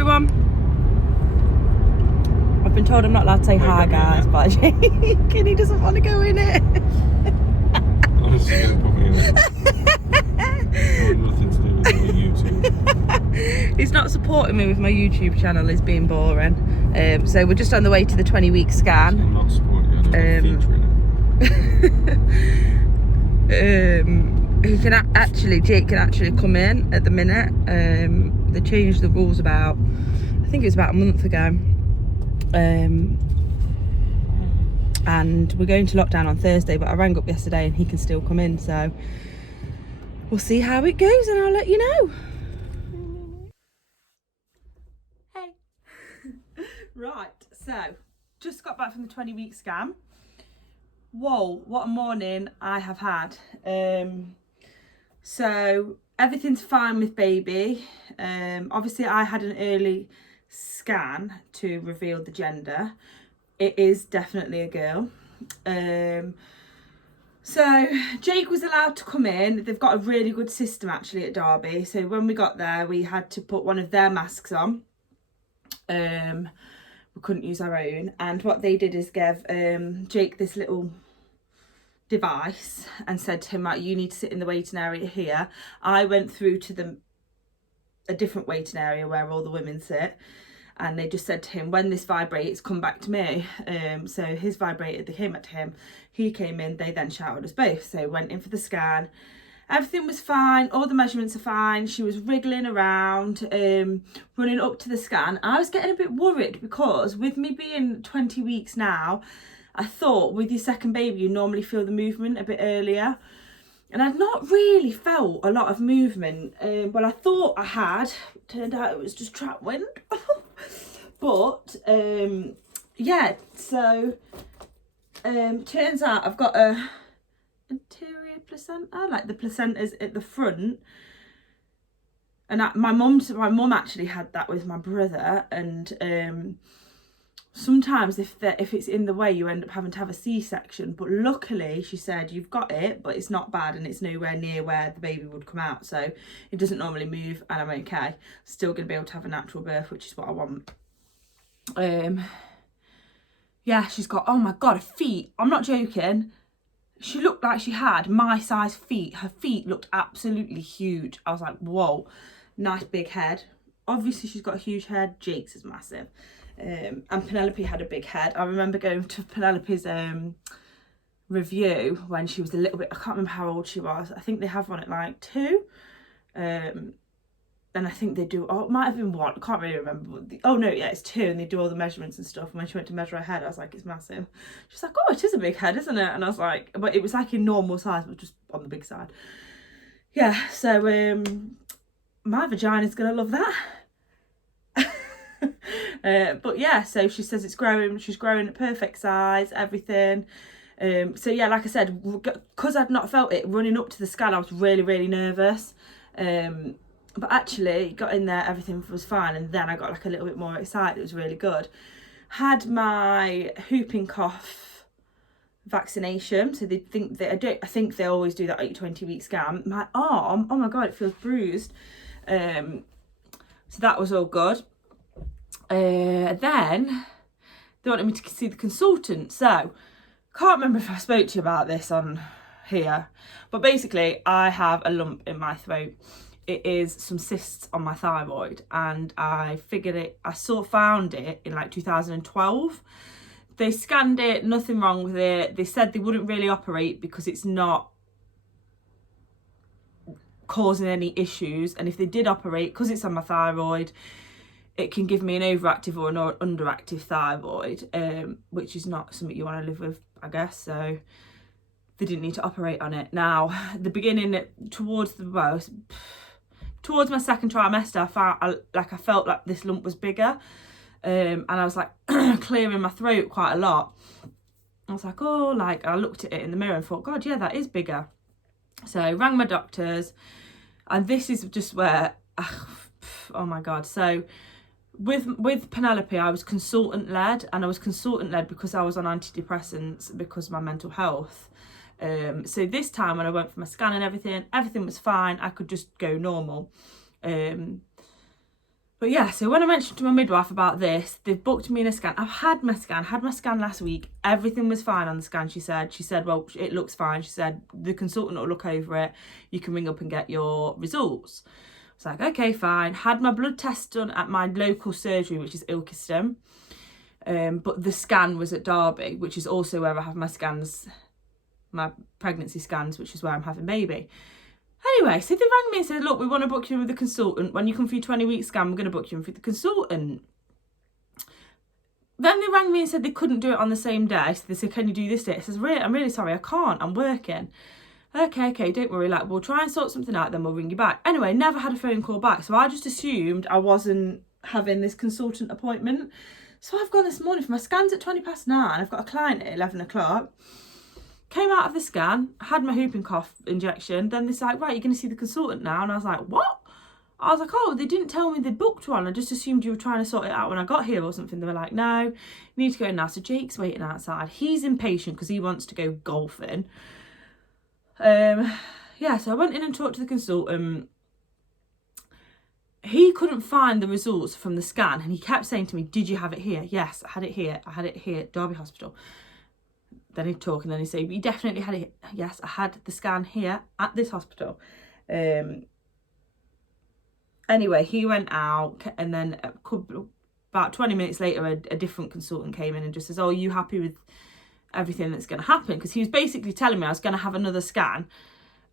everyone. I've been told I'm not allowed to say hi, guys, but Kenny doesn't want to go in it. I'm just going to put me in it. Nothing to do with my YouTube. He's not supporting me with my YouTube channel. He's being boring. So we're just on the way to the 20-week scan. I'm not supporting you. I don't feature in it. He can Jake can actually come in at the minute. They changed the rules about, I think it was about a month ago. And we're going to lockdown on Thursday, but I rang up yesterday and he can still come in, so we'll see how it goes and I'll let you know. Hey. Right, so just got back from the 20-week scan. Whoa, what a morning I have had. So everything's fine with baby. Obviously I had an early scan to reveal the gender. It is definitely a girl. So Jake was allowed to come in. They've got a really good system actually at Derby. So when we got there, we had to put one of their masks on. We couldn't use our own. And what they did is give Jake this little device and said to him, right, you need to sit in the waiting area here. I went through to a different waiting area where all the women sit. And they just said to him, when this vibrates, come back to me. So his vibrated, they came back to him. He came in, they then shouted us both. So went in for the scan. Everything was fine. All the measurements are fine. She was wriggling around, running up to the scan. I was getting a bit worried because with me being 20 weeks now, I thought with your second baby, you normally feel the movement a bit earlier. And I'd not really felt a lot of movement. Well, I thought I had. Turned out it was just trap wind. But, yeah, so turns out I've got a anterior placenta, like the placenta's at the front. And my mum actually had that with my brother. And sometimes if it's in the way, you end up having to have a C-section. But luckily, she said, you've got it, but it's not bad and it's nowhere near where the baby would come out. So it doesn't normally move and I'm okay. Still going to be able to have a natural birth, which is what I want. Yeah, she's got, oh my God, her feet. I'm not joking. She looked like she had my size feet. Her feet looked absolutely huge. I was like, whoa, nice big head. Obviously, she's got a huge head. Jake's is massive. And Penelope had a big head. I remember going to Penelope's review when she was a little bit, I can't remember how old she was. I think they have one at like 2. And I think they do, oh, it might have been 1, I can't really remember. Oh no, yeah, it's 2 and they do all the measurements and stuff. And when she went to measure her head, I was like, it's massive. She's like, oh, it is a big head, isn't it? And I was like, but it was like in normal size, but just on the big side. Yeah, so my vagina's gonna love that. But yeah, so she says it's growing, she's growing at perfect size, everything. So yeah, like I said, because I'd not felt it running up to the scan, I was really, really nervous. But actually got in there, everything was fine, and then I got like a little bit more excited. It was really good. Had my whooping cough vaccination, so they think that I think they always do that at your 20-week scan. My arm, oh my God, it feels bruised. So that was all good. Then they wanted me to see the consultant. So can't remember if I spoke to you about this on here, but basically I have a lump in my throat. It is some cysts on my thyroid, and I found it in like 2012. They scanned it, nothing wrong with it. They said they wouldn't really operate because it's not causing any issues, and if they did operate, because it's on my thyroid, it can give me an overactive or an underactive thyroid, which is not something you want to live with, I guess. So they didn't need to operate on it. Now, the beginning, towards my second trimester, I felt like this lump was bigger, and I was like clearing my throat quite a lot. I was like, oh, like I looked at it in the mirror and thought, God, yeah, that is bigger. So I rang my doctors, and this is just where, oh my God. So with Penelope, I was consultant led, and I was consultant led because I was on antidepressants because of my mental health. So this time when I went for my scan and everything was fine. I could just go normal. But yeah, so when I mentioned to my midwife about this, they've booked me in a scan. I've had my scan last week. Everything was fine on the scan, she said. She said, well, it looks fine. She said, the consultant will look over it. You can ring up and get your results. I was like, okay, fine. Had my blood test done at my local surgery, which is Ilkeston. But the scan was at Derby, which is also where I have my scans, my pregnancy scans, which is where I'm having baby. Anyway, so they rang me and said, look, we want to book you in with the consultant. When you come for your 20-week scan, we're going to book you in for the consultant. Then they rang me and said they couldn't do it on the same day. So they said, can you do this day? I says, I'm really sorry, I can't, I'm working. Okay, don't worry, like, we'll try and sort something out, then we'll ring you back. Anyway, never had a phone call back. So I just assumed I wasn't having this consultant appointment. So I've gone this morning for my scans at 9:20. I've got a client at 11 o'clock. Came out of the scan, had my whooping cough injection. Then they're like, right, you're going to see the consultant now. And I was like, what? I was like, oh, they didn't tell me they booked one. I just assumed you were trying to sort it out when I got here or something. They were like, no, you need to go in now. So Jake's waiting outside. He's impatient because he wants to go golfing. Yeah, so I went in and talked to the consultant. He couldn't find the results from the scan. And he kept saying to me, did you have it here? Yes, I had it here. I had it here at Derby Hospital. Then he'd talk and then he'd say, you definitely had it. Yes, I had the scan here at this hospital. Anyway, he went out and then about 20 minutes later, a different consultant came in and just says, oh, are you happy with everything that's going to happen? Because he was basically telling me I was going to have another scan.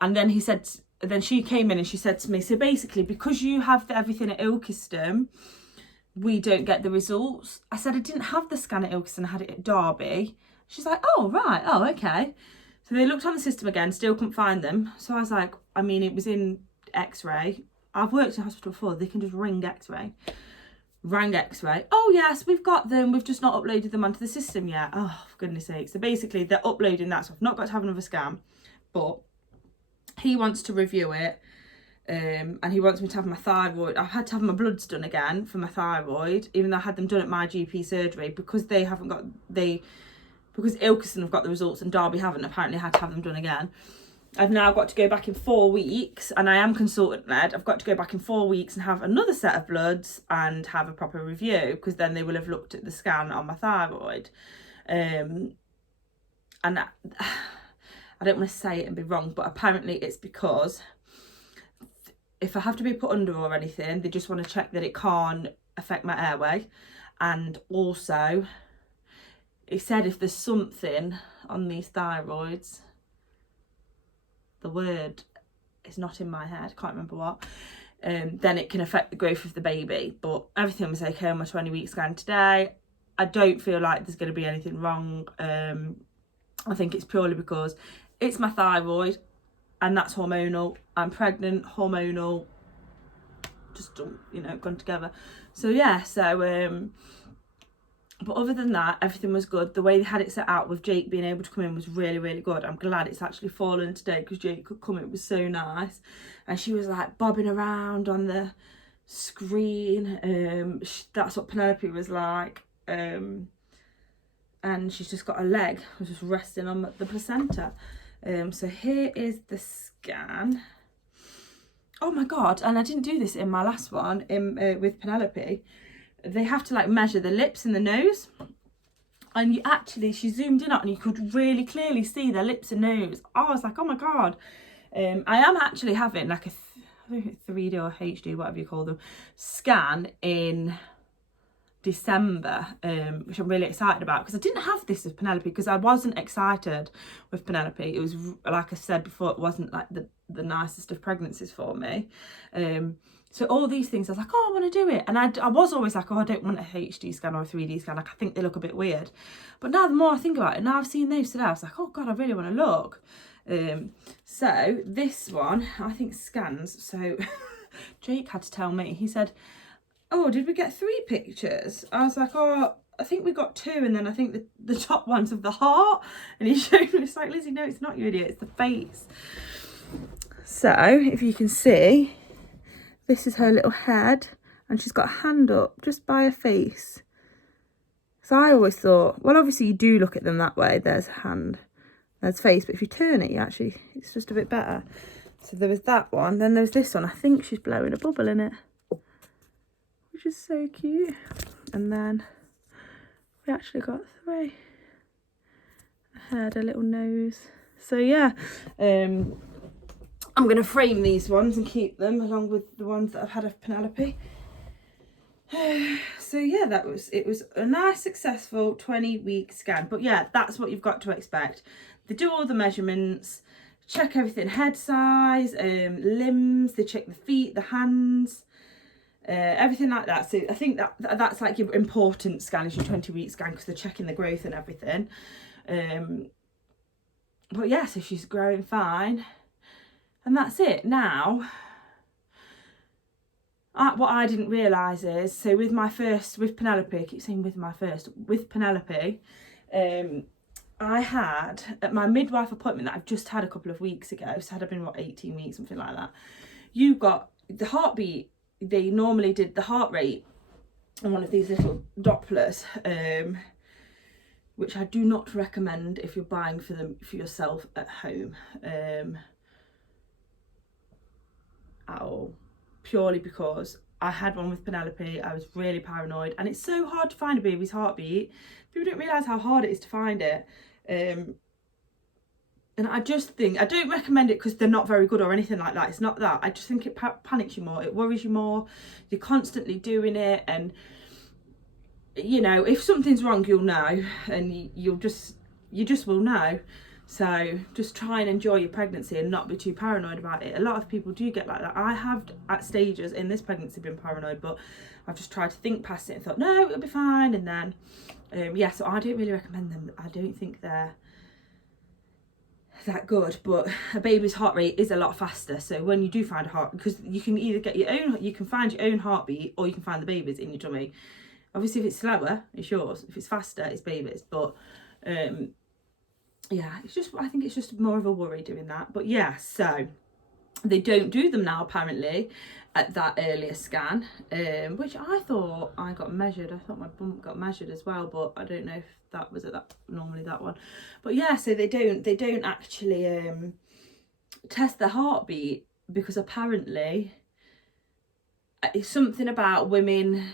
And then he said, then she came in and she said to me, so basically, because you have everything at Ilkeston, we don't get the results. I said, I didn't have the scan at Ilkeston, I had it at Derby. She's like, oh, right, oh, okay. So they looked on the system again, still couldn't find them. So I was like, I mean, it was in X-ray. I've worked in a hospital before, they can just ring X-ray. Rang X-ray. Oh, yes, we've got them. We've just not uploaded them onto the system yet. Oh, for goodness sake. So basically, they're uploading that. So I've not got to have another scan. But he wants to review it. And he wants me to have my thyroid. I've had to have my bloods done again for my thyroid, even though I had them done at my GP surgery, because they haven't got, because Ilkeston have got the results and Derby haven't, apparently had to have them done again. I've now got to go back in 4 weeks, and I am consultant led. I've got to go back in 4 weeks and have another set of bloods and have a proper review, because then they will have looked at the scan on my thyroid. And I don't want to say it and be wrong, but apparently it's because if I have to be put under or anything, they just want to check that it can't affect my airway. And also, it said if there's something on these thyroids, the word is not in my head, can't remember what, then it can affect the growth of the baby. But everything was okay on my 20-week scan today. I don't feel like there's going to be anything wrong. I think it's purely because it's my thyroid and that's hormonal. I'm pregnant, hormonal, just, you know, gone together. So yeah, so but other than that, everything was good. The way they had it set out with Jake being able to come in was really, really good. I'm glad it's actually fallen today because Jake could come. It was so nice. And she was like bobbing around on the screen. That's what Penelope was like. And she's just got her leg was just resting on the placenta. So here is the scan. Oh my God, and I didn't do this in my last one with Penelope. They have to like measure the lips and the nose, and you actually, she zoomed in on and you could really clearly see their lips and nose. I was like, oh my God. I am actually having like a 3D or HD, whatever you call them, scan in December, which I'm really excited about, because I didn't have this with Penelope because I wasn't excited with Penelope. It was, like I said before, it wasn't like the nicest of pregnancies for me. So all these things, I was like, oh, I want to do it. And I was always like, oh, I don't want a HD scan or a 3D scan. Like, I think they look a bit weird. But now the more I think about it, now I've seen those today, I was like, oh God, I really want to look. So this one, I think scans. So Jake had to tell me, he said, oh, did we get 3 pictures? I was like, oh, I think we got 2. And then I think the top one's of the heart. And he showed me, it's like, Lizzie, no, it's not, you idiot, it's the face. So if you can see, this is her little head, and she's got a hand up just by her face. So I always thought, well, obviously you do look at them that way. There's a hand, there's face, but if you turn it, you actually, it's just a bit better. So there was that one. Then there's this one. I think she's blowing a bubble in it, which which is so cute. And then we actually got 3. A head, a little nose. So yeah, I'm going to frame these ones and keep them along with the ones that I've had of Penelope. So yeah, it was a nice successful 20-week scan. But yeah, that's what you've got to expect. They do all the measurements, check everything, head size, limbs, they check the feet, the hands, everything like that. So I think that's like your important scan, is your 20-week scan, because they're checking the growth and everything. But yeah, so she's growing fine, and that's it. Now, what I didn't realise is, so with Penelope, I keep saying with Penelope, I had, at my midwife appointment that I've just had a couple of weeks ago, so had I been, 18 weeks, something like that, you got the heartbeat. They normally did the heart rate on one of these little Dopplers, which I do not recommend if you're buying for yourself at home, at all. Purely because I had one with Penelope, I was really paranoid, and it's so hard to find a baby's heartbeat. People don't realise how hard it is to find it. And I just think, I don't recommend it because they're not very good or anything like that. It's not that. I just think it panics you more. It worries you more. You're constantly doing it, and you know, if something's wrong, you'll know, and you just will know. So just try and enjoy your pregnancy and not be too paranoid about it. A lot of people do get like that. I have at stages in this pregnancy been paranoid, but I've just tried to think past it and thought, no, it'll be fine. And then yeah, so I don't really recommend them. I don't think they're that good, but a baby's heart rate is a lot faster. So when you do find a heart, because you can either get you can find your own heartbeat, or you can find the baby's in your tummy. Obviously, if it's slower, it's yours. If it's faster, it's baby's. But yeah, I think it's just more of a worry doing that. But yeah, so they don't do them now apparently at that earlier scan, which I thought I got measured. I thought my bump got measured as well, but I don't know if that was normally that one. But yeah, so they don't actually test the heartbeat, because apparently it's something about women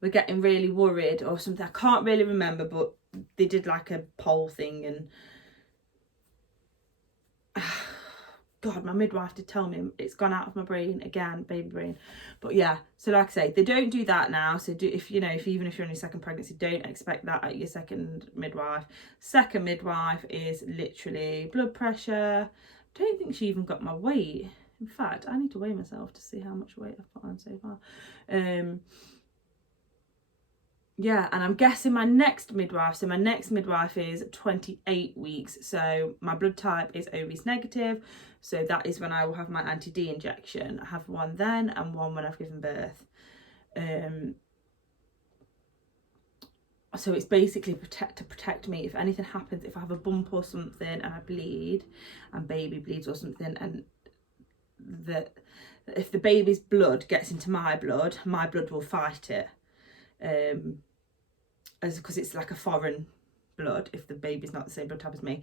were getting really worried or something. I can't really remember, but they did like a poll thing, and God, my midwife did tell me, it's gone out of my brain again, baby brain. But yeah, so like I say, they don't do that now. So even if you're on your second pregnancy, don't expect that at your second midwife. Second midwife is literally blood pressure. I don't think she even got my weight. In fact, I need to weigh myself to see how much weight I've put on so far. Yeah, and I'm guessing my next midwife is 28 weeks. So my blood type is O negative. So that is when I will have my anti-D injection. I have one then and one when I've given birth. So it's basically to protect me if anything happens, if I have a bump or something and I bleed and baby bleeds or something, and if the baby's blood gets into my blood will fight it. Because it's like a foreign blood, if the baby's not the same blood type as me,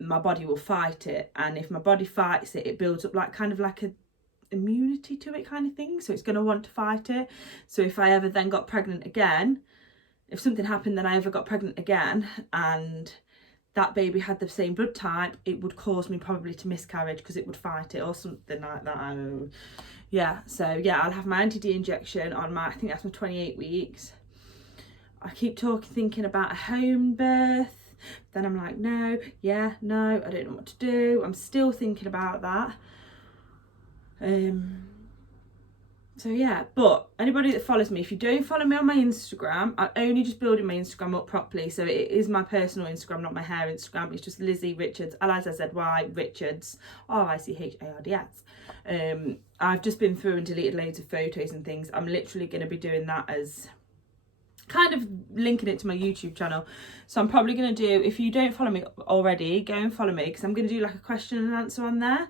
my body will fight it, and if my body fights it, it builds up like a immunity to it kind of thing, so it's going to want to fight it. So if I ever then got pregnant again, if something happened then I ever got pregnant again and that baby had the same blood type, it would cause me probably to miscarriage because it would fight it or something like that. I don't know. Yeah, so yeah, I'll have my anti-D injection on I think that's my 28 weeks. I keep thinking about a home birth. Then I'm like, no, I don't know what to do. I'm still thinking about that. So yeah, but anybody that follows me, if you don't follow me on my Instagram, I'm only just building my Instagram up properly. So it is my personal Instagram, not my hair Instagram. It's just Lizzy Richards, Lizzy Richards, RICHARDS. I've just been through and deleted loads of photos and things. I'm literally going to be doing that as kind of linking it to my YouTube channel. So I'm probably going to do, if you don't follow me already, go and follow me, because I'm going to do like a question and answer on there.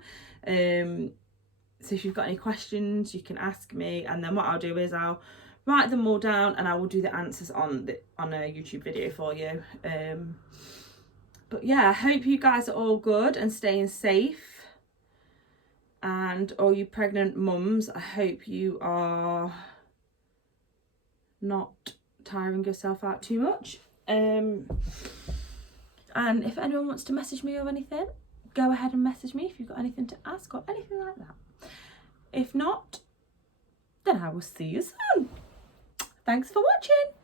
So if you've got any questions, you can ask me, and then what I'll do is I'll write them all down and I will do the answers on a YouTube video for you. But yeah, I hope you guys are all good and staying safe, and all you pregnant mums, I hope you are not tiring yourself out too much. And if anyone wants to message me or anything, go ahead and message me if you've got anything to ask or anything like that. If not, then I will see you soon. Thanks for watching.